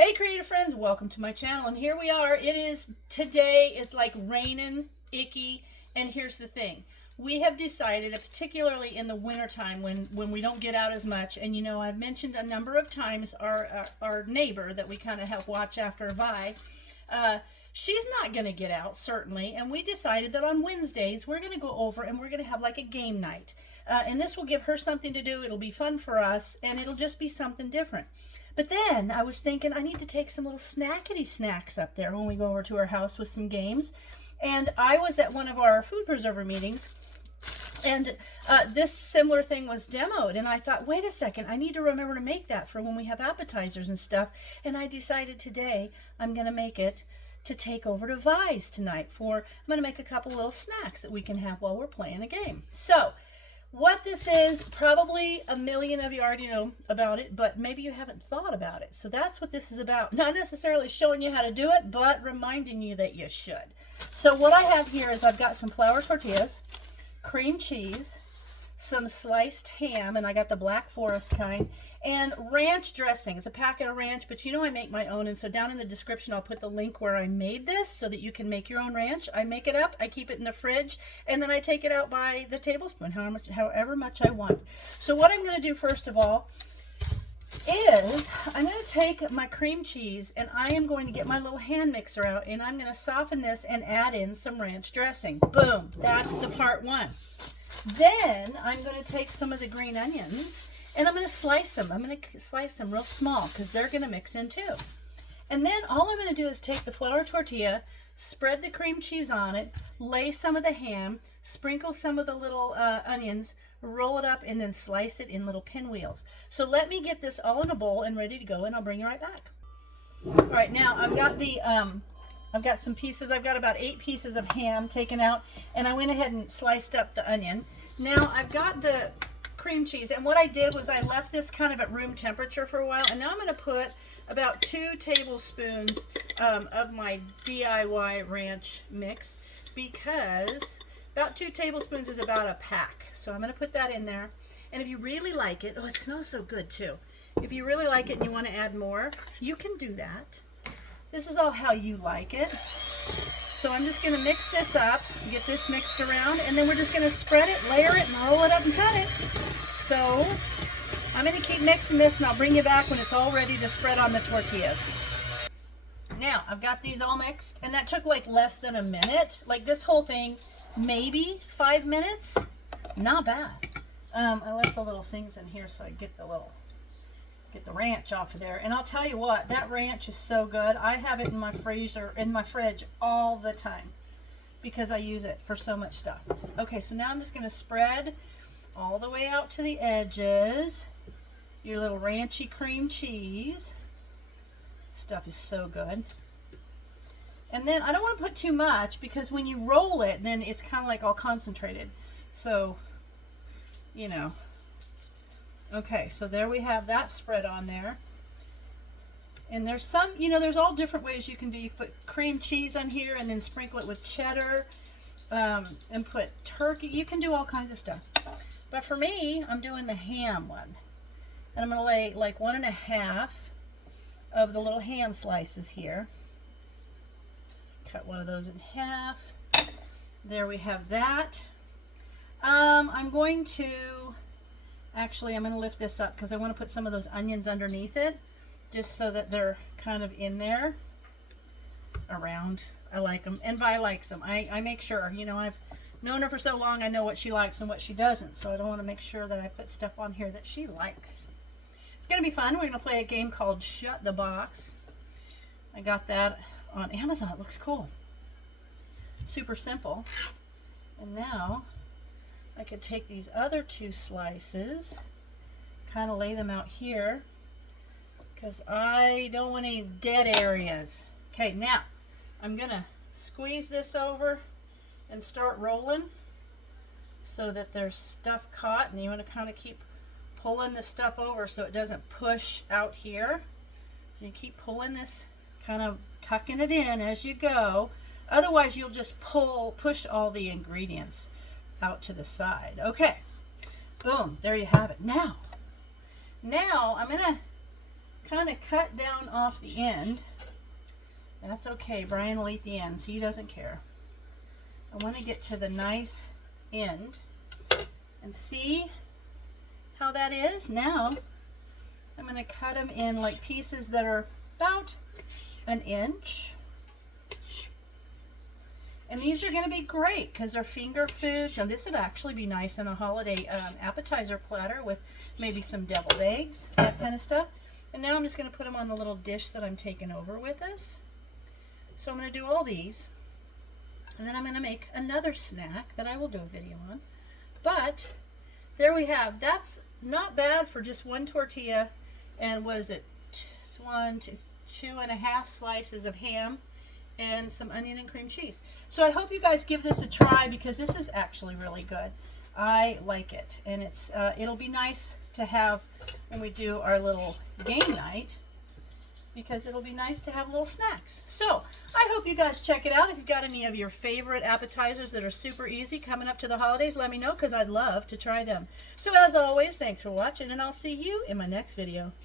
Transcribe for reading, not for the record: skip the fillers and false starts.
Hey creative friends, welcome to my channel, and here we are. Today is like raining, icky, and here's the thing. We have decided, particularly in the wintertime when we don't get out as much, and you know I've mentioned a number of times our neighbor that we kind of help watch after Vi, she's not going to get out, certainly, and we decided that on Wednesdays we're going to go over and we're going to have like a game night. And this will give her something to do, it'll be fun for us, and it'll just be something different. But then I was thinking I need to take some little snackety snacks up there when we go over to her house with some games. And I was at one of our food preserver meetings, and this similar thing was demoed. And I thought, wait a second, I need to remember to make that for when we have appetizers and stuff. And I decided today I'm going to make it to take over to Vi's tonight. I'm going to make a couple little snacks that we can have while we're playing a game. So what this is, probably a million of you already know about it, but maybe you haven't thought about it. So that's what this is about. Not necessarily showing you how to do it, but reminding you that you should. So what I have here is I've got some flour tortillas, cream cheese, some sliced ham, and I got the Black Forest kind, and ranch dressing. It's a packet of ranch, but you know I make my own, and so down in the description I'll put the link where I made this so that you can make your own ranch. I make it up, I keep it in the fridge, and then I take it out by the tablespoon, however much I want. So what I'm going to do first of all is I'm going to take my cream cheese and I am going to get my little hand mixer out, and I'm going to soften this and add in some ranch dressing. Boom, that's the part one. Then I'm going to take some of the green onions and I'm going to slice them. I'm going to slice them real small because they're going to mix in too. And then all I'm going to do is take the flour tortilla, spread the cream cheese on it, lay some of the ham, sprinkle some of the little onions, roll it up, and then slice it in little pinwheels. So let me get this all in a bowl and ready to go, and I'll bring you right back. All right, now I've got some pieces. I've got about 8 pieces of ham taken out, and I went ahead and sliced up the onion. Now I've got the cream cheese, and what I did was I left this kind of at room temperature for a while, and now I'm going to put about 2 tablespoons of my DIY ranch mix, because about 2 tablespoons is about a pack. So I'm going to put that in there, and if you really like it, oh, it smells so good too. If you really like it and you want to add more, you can do that. This is all how you like it. So I'm just going to mix this up, get this mixed around, and then we're just going to spread it, layer it, and roll it up and cut it. So I'm going to keep mixing this, and I'll bring you back when it's all ready to spread on the tortillas. Now, I've got these all mixed, and that took like less than a minute. Like this whole thing, maybe 5 minutes. Not bad. I left the little things in here so I get the ranch off of there. And I'll tell you what, that ranch is so good. I have it in my fridge all the time because I use it for so much stuff. Okay, so now I'm just going to spread all the way out to the edges your little ranchy cream cheese. Stuff is so good. And then I don't want to put too much because when you roll it, then it's kind of like all concentrated. So, you know. Okay, so there we have that spread on there. And there's some, you know, there's all different ways you can do. You put cream cheese on here and then sprinkle it with cheddar and put turkey. You can do all kinds of stuff. But for me, I'm doing the ham one. And I'm going to lay like 1.5 of the little ham slices here. Cut one of those in half. There we have that. I'm going to lift this up because I want to put some of those onions underneath it, just so that they're kind of in there around. I like them, and Vi likes them. I make sure, you know, I've known her for so long, I know what she likes and what she doesn't, so I don't want to make sure that I put stuff on here that she likes. It's going to be fun. We're going to play a game called Shut the Box. I got that on Amazon. It looks cool. Super simple. And now I could take these other 2 slices, kind of lay them out here, because I don't want any dead areas. Okay, now I'm going to squeeze this over and start rolling so that there's stuff caught, and you want to kind of keep pulling the stuff over so it doesn't push out here. You keep pulling this, kind of tucking it in as you go. Otherwise, you'll just push all the ingredients out to the side. Okay, boom, there you have it. Now I'm going to kind of cut down off the end. That's okay. Brian will eat the ends. He doesn't care. I want to get to the nice end and see how that is. Now I'm going to cut them in like pieces that are about an inch. And these are going to be great because they're finger foods. And this would actually be nice in a holiday appetizer platter with maybe some deviled eggs, that kind of stuff. And now I'm just going to put them on the little dish that I'm taking over with us. So I'm going to do all these. And then I'm going to make another snack that I will do a video on. But there we have. That's not bad for just one tortilla. And was it 2.5 slices of ham and some onion and cream cheese. So I hope you guys give this a try because this is actually really good. I like it, and it's it'll be nice to have when we do our little game night because it'll be nice to have little snacks. So I hope you guys check it out. If you've got any of your favorite appetizers that are super easy coming up to the holidays, let me know because I'd love to try them. So as always, thanks for watching, and I'll see you in my next video.